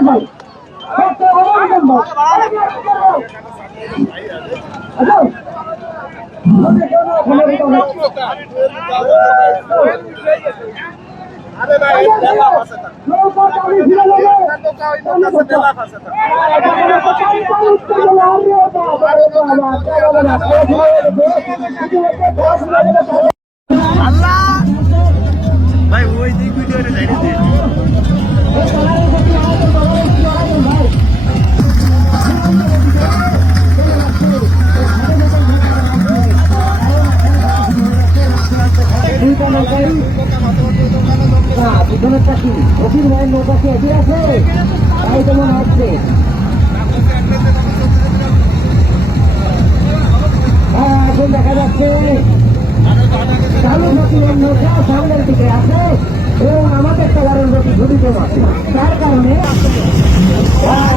ভাই অমরজন ভাই আচ্ছা আপনি কেন ওখানে রিটার্ন নৌকা চাবি ফিরে নেবে। ভাই চাকরি অফিস ভাইয়ের নৌকা কি এগিয়ে আছে তাই তেমন আসছে হ্যাঁ এখন দেখা যাচ্ছে চালু নতুন নৌকা সামনের দিকে আছে এবং আমাদের টাকারের নদী ঝুড়িতে আছে তার কারণে হ্যাঁ,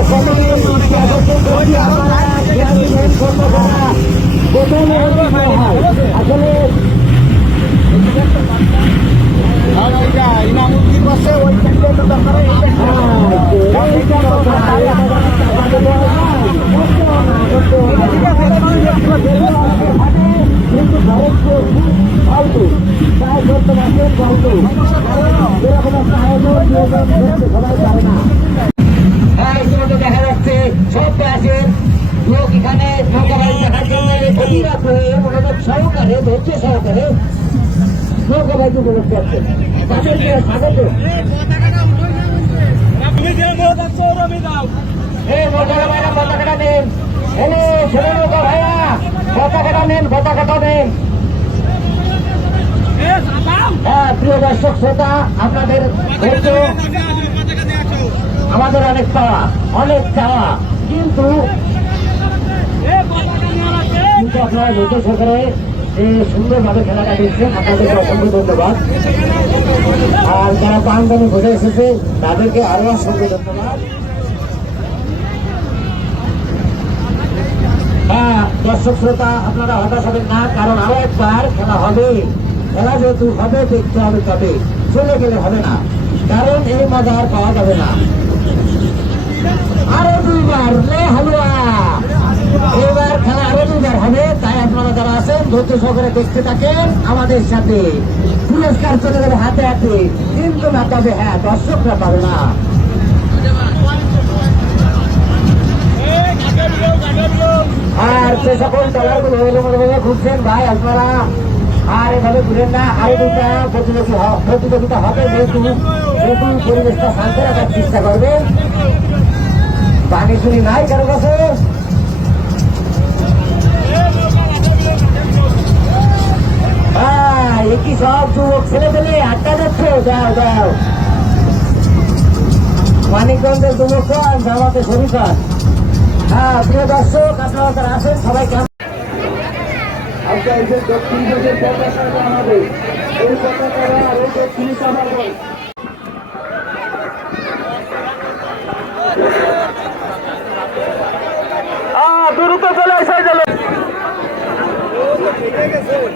দেখা যাচ্ছে সব ক্লাসের লোক এখানে সহকারে ধৈর্য সহকারে প্রিয় দর্শক শ্রোতা আপনাদের আমাদের অনেক চাওয়া অনেক চাওয়া কিন্তু আপনারা ধৈর্য সহকারে সুন্দরভাবে খেলাটা দেখছেন আপনাদেরকে অসংখ্য ধন্যবাদ। আর যারা পানদানি ঘুরে এসেছে, তাদেরকে আরও অসংখ্য ধন্যবাদ। হ্যাঁ দর্শক শ্রোতা, আপনারা হতাশ হবেন না, কারণ আরও একবার খেলা হবে। খেলা যেহেতু হবে, দেখতে হবে তবে। চলে গেলে হবে না। কারণ এই মজা আর পাওয়া যাবে না। আরও দুইবার, লে হালুয়া এবার খেলা আরও দুইবার হবে তাই আপনারা যারা আছেন ধৈর্য সহকারে দেখতে থাকেন আমাদের সাথে। পুরস্কার চলে যাবে হাতে হাতে কিন্তু না তবে হ্যাঁ দর্শকরা পাবে না। আর সে সকল এলোমেলোভাবে ঘুরছেন ভাই আপনারা আর এভাবে ঘুরেন না, আরও দুটা প্রতিযোগী প্রতিযোগিতা হবে, যেহেতু যেহেতু পরিবেশটা শান্ত রাখার চেষ্টা করবেন পানি শুনি নাই কারও কাছে? সব যুবক ছেলে পেলে আড্ডা দিচ্ছ যাও যাও মানিকগঞ্জের যুবক জামাতে শরীফ খান হ্যাঁ প্রিয় দর্শক আপনারা আছেন সবাই কেমন? আচ্ছা এই যে দক্ষিণ দিকের পতাকাটা আমাদের এই পতাকাটা আর এই দ্রুত চলে আসে চলে Gel gel gel.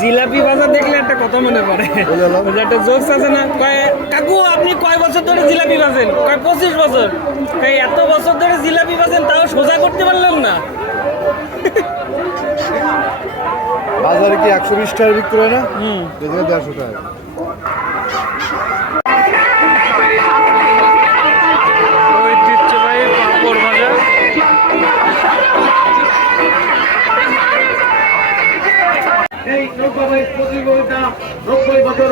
জিলাপি বাজার দেখলে একটা কথা মনে পড়ে। একটা জোকস আছে না কয় কাকু আপনি কয় বছর ধরে জিলাপি বাজেন? কয় পঁচিশ বছর। কয় এত বছর ধরে জিলাপি বাজেন তাও সোজা করতে পারলাম না। বাজারে কি একশো বিশ টাকা বিক্রি হয় না? হুম। দেড়শো টাকা। নৌকাবাহিক প্রতিযোগিতা নব্বই বছর